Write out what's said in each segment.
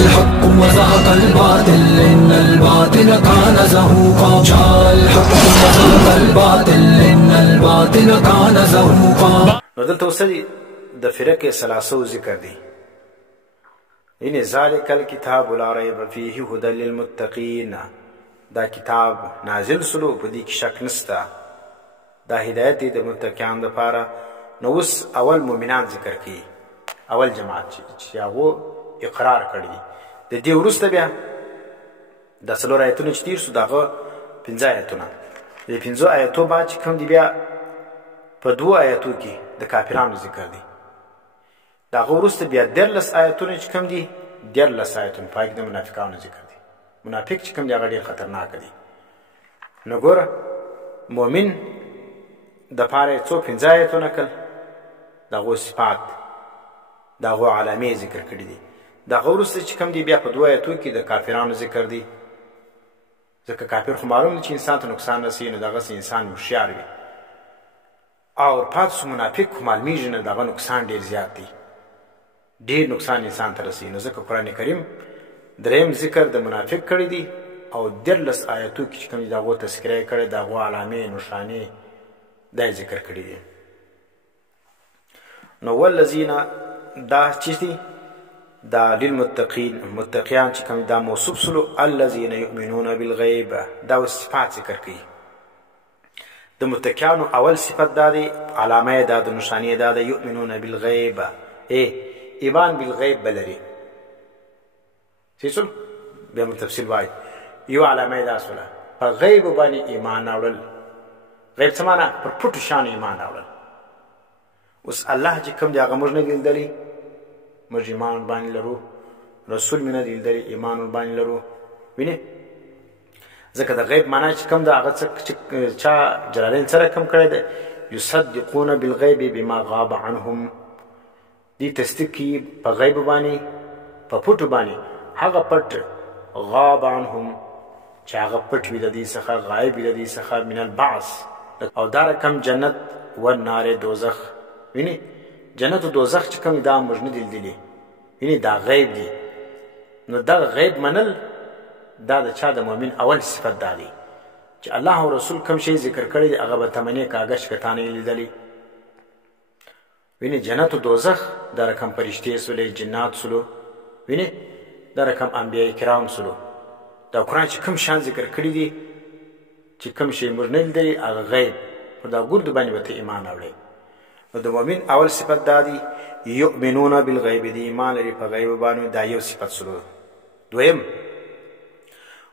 الحق وزهق الباطل إن الباطل كان زهوقا. جاء الحق وزهق الباطل إن الباطل كان زهوقا. نو دلته اوس د فرقې ثلاثو ذکر دی. ان ذلک الکتاب لا ریب فیه هدى للمتقین. دا کتاب نازل سلو په دې کې شک نسته، دا هدایت دی د متقیانو لپاره. نو اوس اول مؤمنان ذکر کوي، اول جماعت چې هغو اقرار کړی دی. د دې وروسته بیا د څلور آیتونه چې تیر سو د هغه 5 آیتونه، د 5 آیتو بعد چې کوم دی بیا په 2 آیتو کې د کافرانو ذکر دی. د هغه وروسته بیا 13 آیتونه چې کوم دي 13 آیتونه په هغې کې د منافقانو ذکر دی. منافق چې کوم دی هغه ډېر خطرناک دی. نو ګوره مؤمن دپاره یې څو 5 آیتونه کړل، د هغو صفات د هغو علامې ذکر کړي دي. د هغه وروسته چې کوم دی بیا په 2 آیتو کې د کافرانو ذکر دی. ځکه کافر خو معلوم دی چې انسان ته نقصان رسوي، نو دغسې انسان هوښیار وي. او پاتې سو منافق خو معلومیږي نه د هغه نقصان ډېر زیات دی، ډېر نقصان انسان ته رسوي. نو ځکه قرآن کریم دریم ذکر د منافق کړی دی، او 13 آیتو کې چې کوم دي د هغو تذکره یې کړی، د هغو علامې نښانې دا یې ذکر کړي دي. نو والذین دا چې دي دا للمتقین، متقیان چې کوم دا موصوف سلو الذین یؤمنون بالغیب، دا صفات ذکر کوي. د متقیانو اول صفت دا دی، علامه دا د نښانې دا ده یؤمنون بالغیب، ایمان بالغیب بلري. سیسل بیا مو تفصیل وایي. یو علامه دا سوله په غیب باندې ایمان راوړل. غیب څه معنا؟ پر پټو شیانو ایمان راوړل. اوس الله چې کوم دی هغه موږ نه دي لیدلی، موږ ایمان باندې لرو، رسول مې نه دی لیدلی، ایمان ورباندې لرو. وینې ځکه د غیب معنا چې کوم ده هغه څه چا جلالین سره کم کړی ده، یصدقون بالغیب بما غاب عنهم. دی تصدیق کوي په غیب باندې، په پټو باندې هغه پټ غاب عنهم چې هغه پټ وي د دې څخه، غایب وي د دې څخه، من البعث. او دا رقم جنت و نار دوزخ. وینې جنت و دوزخ چې کوم دا موږ نه دي لیدلي، وینې دا غیب دی. نو دا غیب منل دا د چا د مؤمن اول صفت دا دی چې الله او رسول کوم شی ذکر کړی دی هغه به تمنې کاږه که تا نه یې لیدلی. وینې جنت و دوزخ دا رقم فرشتې سولې، جنات سولو، وینې دا رقم انبیاء کرام سولو. دا قرآن چې کوم شان ذکر کړي دي چې کوم شی موږ نه لیدلی هغه غیب، پر دا ګردو باندې به ته ایمان راوړې. نو د مؤمن اول صفت دا دی یؤمنون بالغیب، دی ایمان لري په غیب باندې، دا یو صفت سلو. دویم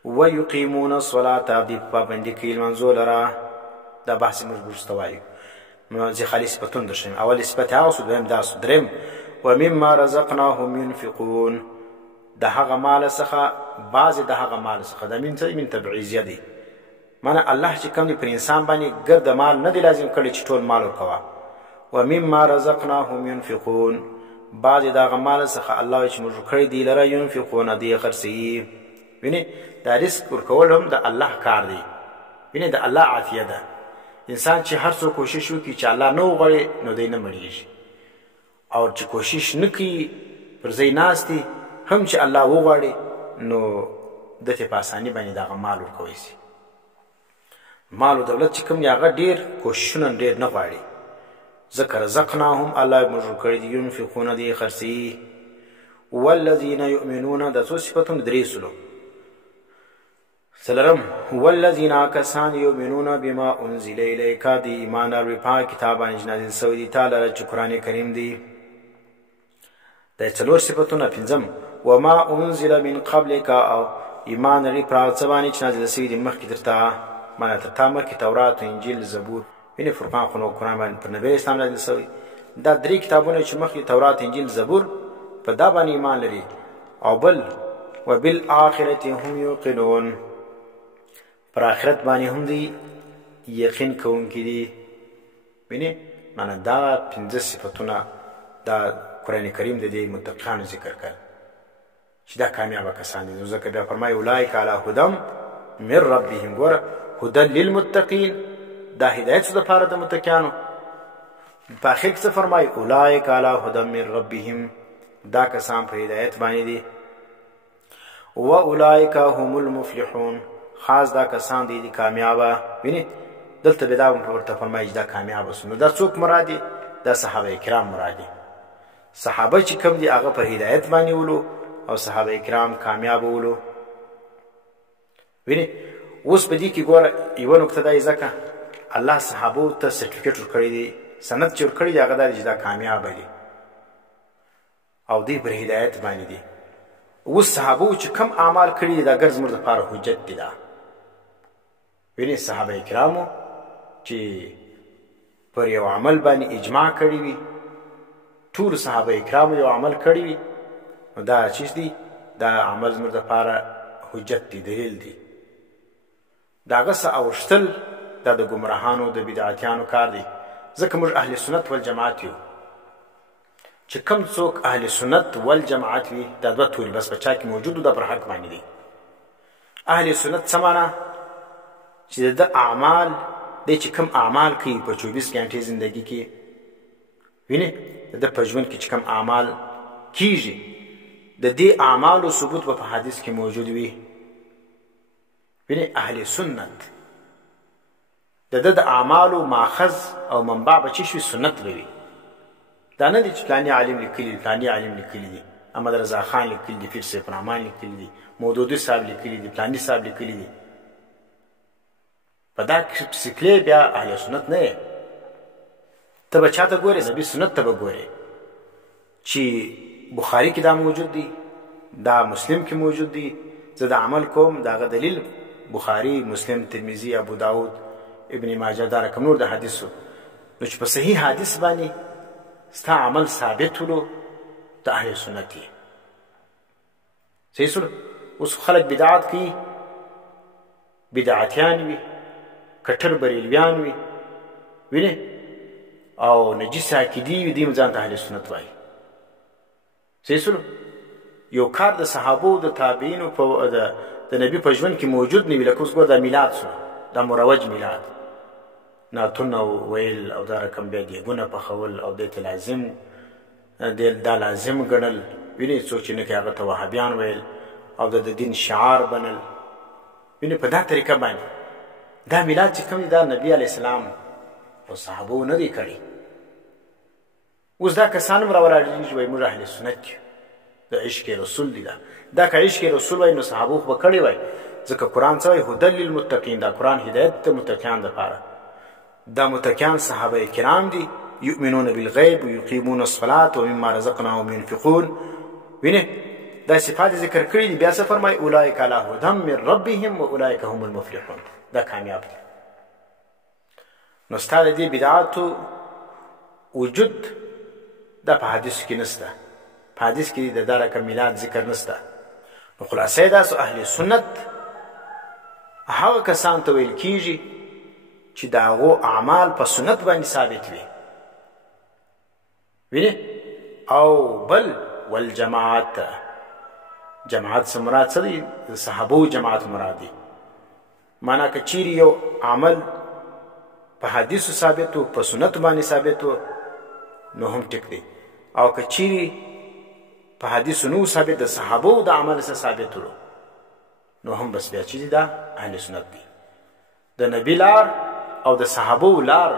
ویقیمون الصلاة، دی پابندي کوي لمانځو لره. دا بحث موږ وروسته وایو، زه خالي صفتونه درښیم. اول صفت هغه سو، دویم دا سو. دریم ومما رزقناهم ينفقون، د هغه مال څخه، بعضې د هغه مال څخه، دا من تبعیضیه دی. معنی الله چې کوم دی پر انسان باندې ګرد مال نه دی لازم کړی چې ټول مال ورکوه. ومما رزقناهم ينفقون، بعضې د هغه مال څخه الله چې موږ کړی دی لره ينفقون، دی خرڅوي. وینې دا رزق ورکول هم د الله کار دی، وینې د الله عافیه ده. انسان چې هر څو کوشش وکړي چې الله نه وغواړي نو دی نه مړېږي، او چې کوشش نه کوي پر ځای ناست دی هم چې الله وغواړي نو ده ته په اساني باندې دغه مال ورکوی سي. مال او دولت چې کوم دی هغه ډېر کوششونه ډېر نه غواړي. ځکه رزقناهم الله یې موږ کړي دي، ينفقون دی خرڅوي. والذین یؤمنون دا څو صفتونه درې سلو. څلرم والذین کسان یؤمنون بما انزل الیک، دی ایمان راوړي په کتاب باندې چې نازل سوی دی تا لره چې قرآن کریم دی. دا څلور صفتونه. پنځم وما انزل من قبلک، او ایمان لري پر هغه څه باندې چې نازل سوي دي مخکې تر تا، معنی تر تا مخکې تورات، انجیل، زبور. وینې فرقان خو نو قرآن باندې پر نبی اسلام نازل سوی. دا درې کتابونه چې مخکې تورات، انجیل، زبور، په دا باندې ایمان لري. او بل وبالآخرة هم یوقنون، پر آخرت باندې هم دی یقین کوونکي دي. وینې معنی دا 5 صفتونه دا قرآن کریم د دې متقیانو ذکر کړ چې دا کامیابه کسان دي. نو ځکه بیا فرمایي اولئک علی هدی من ربهم. ګوره هدی للمتقین، دا هدایت څه دپاره د متقیانو. په آخر کې څه فرمایي اولئک علی هدی من ربهم، دا کسان په هدایت باندې دي و اولئک هم المفلحون، خاص دا کسان دي کامیابه. ویني دلته به دا ورته فرمایي دا کامیابه سو. نو دا څوک مراد دي؟ دا صحابه کرام مراد دي. صحابه چې کوم دي هغه پر هدایت باندې ولو او صحابه کرام کامیاب ولو. ویني اوس په دې کې ګوره یوه نکته دا ځکه الله صحابو ته سرټیفیکټ ورکړی دی، سند چې ورکړی دی هغه دا دی چې دا کامیابه دي او دوی پر هدایت باندې دي. اوس صحابو چې کم اعمال کړي دي دا ګر زموږ دپاره حجت دي. دا ویني صحابه کرامو چې پر یو عمل باندې اجماع کړي وي، ټول صحابه کرامو یو عمل کړي وي، نو دا چیز دی، دا عمل زموږ دپاره حجت دی، دلیل دی. د هغه څه اوښتل دا د ګمراهانو د بدعتیانو کار دی. ځکه موږ اهل سنت والجماعت یو. چې کم څوک اهل سنت والجماعت وي دا دوه توري بس په چا کې موجود و دا پر حق باندې دي. اهل سنت څه معنا؟ چې د اعمال دی چې کم اعمال کوي په 24 ګنټې زندګي کې، ویني د په ژوند کې چې کم اعمال کیږي د دې اعمالو ثبوت به په حدیث کې موجود وي. ویني اهل سنت د اعمالو ماخذ او منبع به چی شوي؟ سنت به وي. دا نه دي چې فلاني عالم لیکلي دي، فلاني عالم لیکلي دي، احمد رضا خان لیکلي دي، پیر سیف الرحمن لیکلي دي، مودودي صاحب لیکلي دي، فلاني صاحب لیکلي دي. په دا سکلې بیا اهل سنت نه یې. ته به چاته ګورې؟ نبي سنت ته به ګورې چې بخاري کې دا موجود دي، دا مسلم کې موجود دي. زه د عمل کوم د هغه دلیل بخاري، مسلم، ترمذي، ابو داود، ابن ماجه، دا رقم نور د حدیثو. نو چې په صحیح حدیث باندې ستا عمل ثابت ولو د اهل سنت یې. صحیح سلو. اوس خلک بدعات کوي، بدعتیان وي، کټر بریلویان وي، وینې او نجس عقیدي وي، دوی هم ځان ته اهل سنت وایي. صحیح سلو. یو کار د صحابو د تابعینو د نبي په ژوند کې موجود نه وي. لکه اوس ګوره دا میلاد سو، دا مروج میلاد، نعتونه ویل او دا رقم بیا دیګونه پخول او دې ته لازم دا لازم ګڼل. ویني څوک چې نه کوي هغه ته وهابیان ویل او د دین شعار بنل. ویني په دا طریقه باندې دا میلاد چې کوم دی دا نبي علیه السلام او صحابو نه دی کړی. اوس دا کسان هم راولاړېږي چې وایي موږ اهل سنت یو، د عشق رسول دی. دا که عشق رسول وای نو صحابو خو به کړی وای. ځکه قرآن څه وایي؟ هدی للمتقین. دا قرآن هدایت د متقیان دپاره. دا متقیان صحابه کرام دي. یؤمنون بالغیب ویقیمون الصلاة ومما رزقناهم ينفقون. وینې دا صفات ذکر کړي دي. بیا څه فرمایي؟ اولئک علی هدی من ربهم واولئک هم المفلحون. دا کامیاب دي. نو ستا د دې بدعاتو وجود دا په حدیثو کې نشته. په حدیث کې د دا رقم میلاد ذکر نشته. نو خلاصه دا سو اهل سنت هغه کسان ته ویل کیږي چې د هغو اعمال په سنت باندې ثابت وي. وینې او بل والجماعت. جماعت څه مراد څه دی؟ د صحابو جماعت مراد دی. معنا که چیرې یو عمل په حدیثو ثابت و، په سنت باندې ثابت و، نو هم ټیک دی. او که چیرې په حدیثو نو ثابت، د صحابو د عمل سره ثابت ولو، نو هم بس بیا چې دی دا اهل سنت دی. د نبي لار او د صحابو لار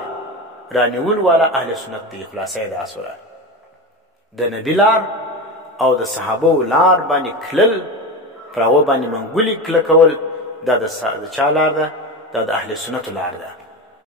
رانیول والا اهل سنت دی. خلاصه دا سوره د نبي لار او د صحابو لار باندې کلل، پر هغو باندې منګولې کلکول، دا د چا لار ده؟ دا د اهل سنت لار ده.